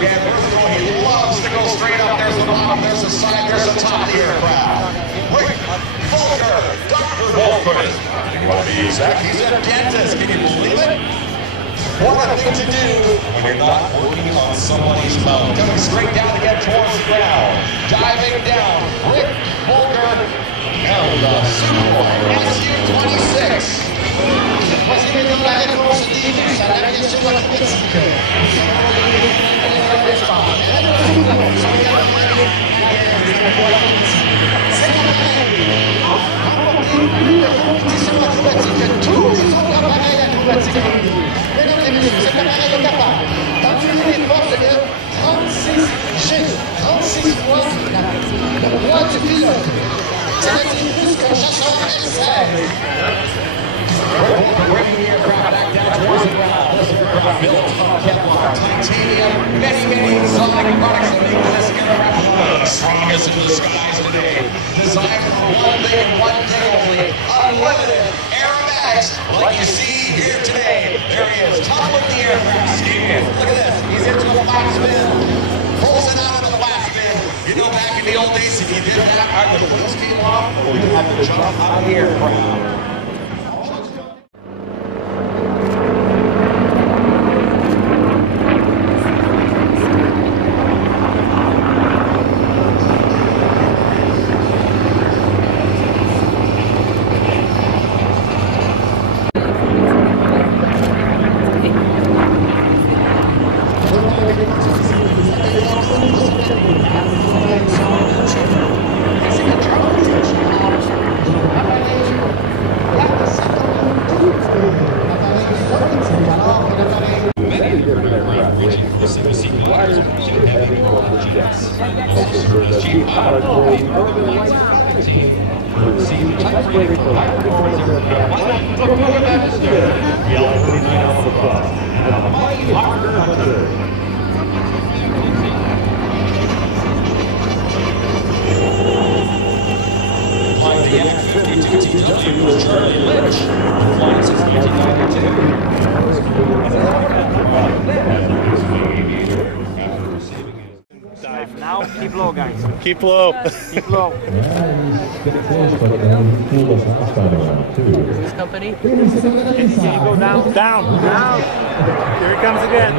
again. He loves to go straight up. There's the bottom, there's the side, there's the top of the aircraft. Rick Volker, Dr. Volker. You want to be exact? He's a dentist. Can you believe it? What a thing to do when you're not working on somebody's mouth. Coming straight down again towards the ground. Diving down. Rick Volker and the Superboy SU-26. Voici maintenant la réponse d'Imus à la question mathématique. Cet appareil a remporté plus de compétitions acrobatiques que tous les autres appareils acrobatiques. Mesdames et messieurs, cet appareil est capable d'entraîner des forces de 36 G, 36 fois le poids du pilote. C'est-à-dire plus qu'un chasseur F-16. Bringing the aircraft back down towards the ground. This aircraft built of Kevlar, titanium, many exotic products that make this aircraft one of the strongest in the skies today. Designed for one thing and one thing only, unlimited aerobatics like you see here today. There he is, toppling the aircraft, skiing. Look at this, he's into a flat spin, pulls it out of the flat spin. You know, back in the old days, if you did that, either the wheels came off or you had to jump out of the aircraft. Now, keep low, guys. Keep low. Keep low. This company? Can you go down? Down. Down. Here he comes again.